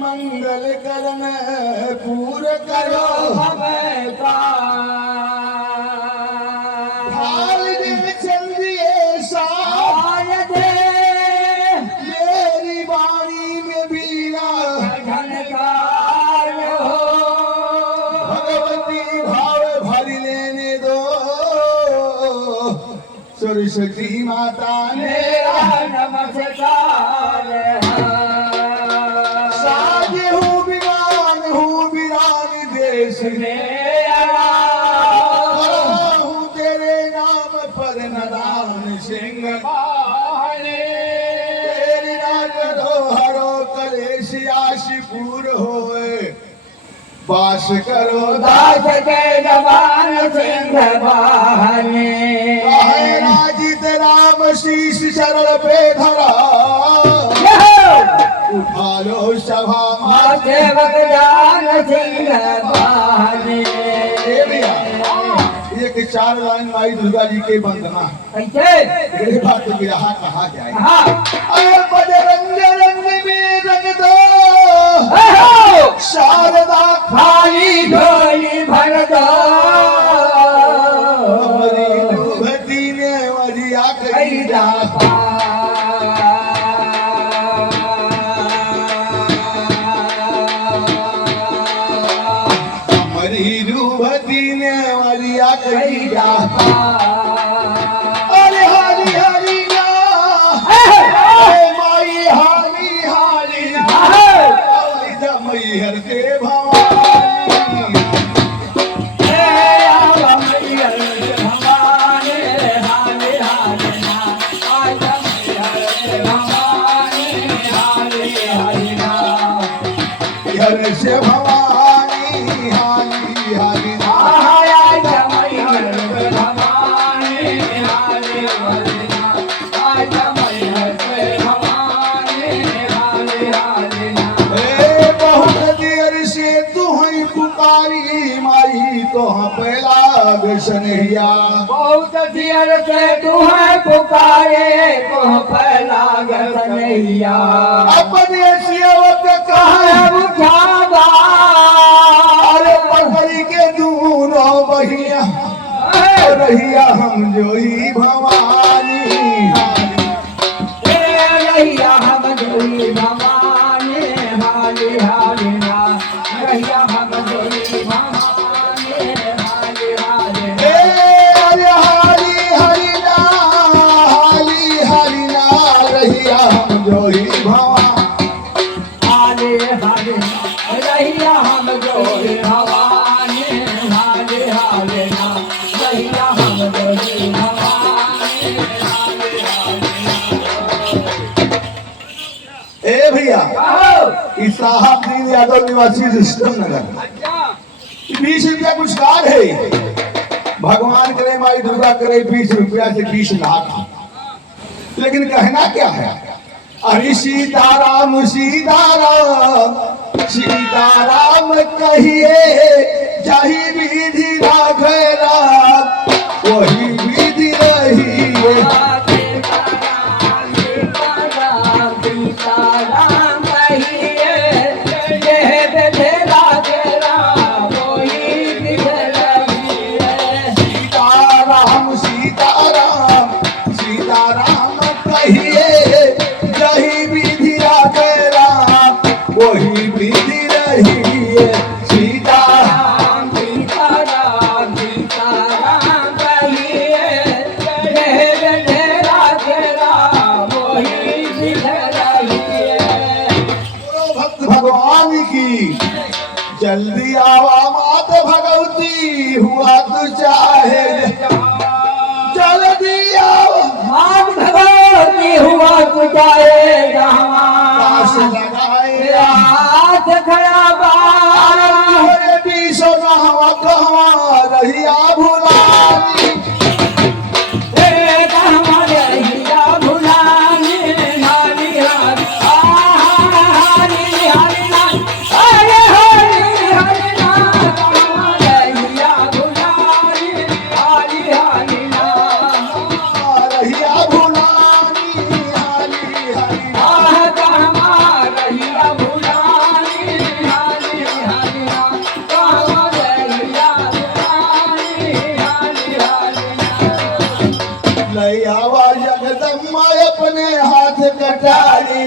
मंगल करन पूर करो हमें का मेरी वाणी में बीना झनकार हो भगवती भाव भर लेने दो सरस्वती माता ने नमस्कार साज हूँ वीरान देश में तेरे नाम पर नदान सिंह तेरी राजो हरो कलेश आशीपुर होए बास करो दास के जवान सिंह बहाने राजित राम शीश शरण पे धरा उठा लो सभा मां सेवक जान सिंह बहाने। एक 4 लाइन माई दुर्गा जी के वंदना कैसे ये बात तो बिरहा कहा जाए। अरे बजरंग रंग में रंग दो शारदा खाली ढोली भर दो हमारी दुभती ने मरिया कही जा हमारी दुभती ने मरिया कही जा अरे हरी हरी ना माई हाली हाली जमई हर के भवानी हर से भवानी हाली हाली सनहिया बहुत दियर से तुम्हें पुकारे को पहला सनहिया अपने सेवक कहा उठावा अरे पकड़ी के दूनो बहिया रहिया हम जोई भवानी रहिया हम जोई भवानी हाली हाली ना रहिया हम जोई भवानी जोई भवानी रहिया हम जोई भवानी हाले हाले ना रहिया हम जोई भवानी ए भैया इस साहब दीन यादव निवासी सिस्टम नगर 20 रुपया पुरस्कार है भगवान करे माई दुर्गा करे 20 रुपया से 20 लाख लेकिन कहना क्या है अरे सीताराम सीताराम सीताराम कहिए जही विधि राघरा वही विधि रही वही विधि रही है सीताराम सीताराम सीताराम कहिए वही विधि रही है। भक्त भगवान की जल्दी आवा मात भगवती हुआ तू चाहे जल्दी आओ मात भगवती हुआ तू चाहे हाथ खड़ा बारे बीसो नहवा कहवा रहिया भुलानी कहवा रहिया भुलानी हाली हाली हाली हाली ना अरे हाली हाली ना कहवा रहिया भुलानी हाली हाली ना रहिया नहीं आवा जगदम्बा अपने हाथ कटारी